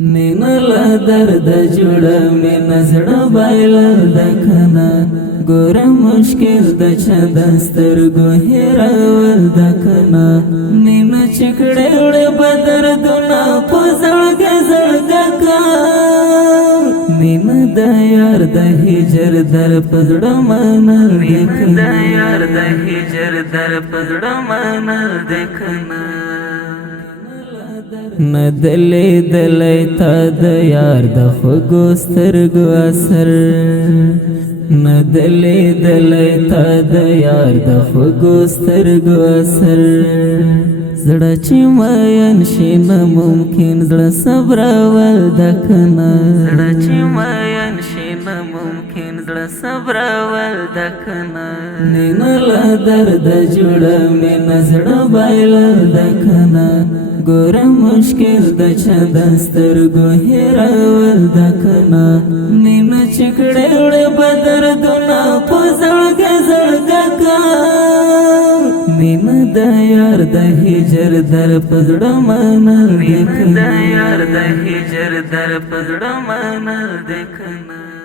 مینا لا درد جوړه مینا زړه بایلل د کنه ګوره مشکل د چا د سترګو هېرول د کنه مینا چکړې وړې بدر دونه په زړګه زړګه کا مینا د یار د هجر در پزړه منل د کنه یار د هجر در پزړه منل د کنه ندلی دلی تا د یار د خوږو سترګو اثر ندلی دلی تا د یار د خوږو سترګو اثر زړه چې ماین شي نه ممکن زړه صبرول د کنه زړه چې ماین شي نه ممکن زړه صبرول د کنه مینا لا درد جوړه مینا زړه بایلل د کنه ګوره مشکل د چا د سترګو هېرول د کنه مینا چکړې وړې بدر دونه په زړګه زړګه کا مینا د یار د هجر در پزړه منل د کنه د یار د هجر در پزړه منل د کنه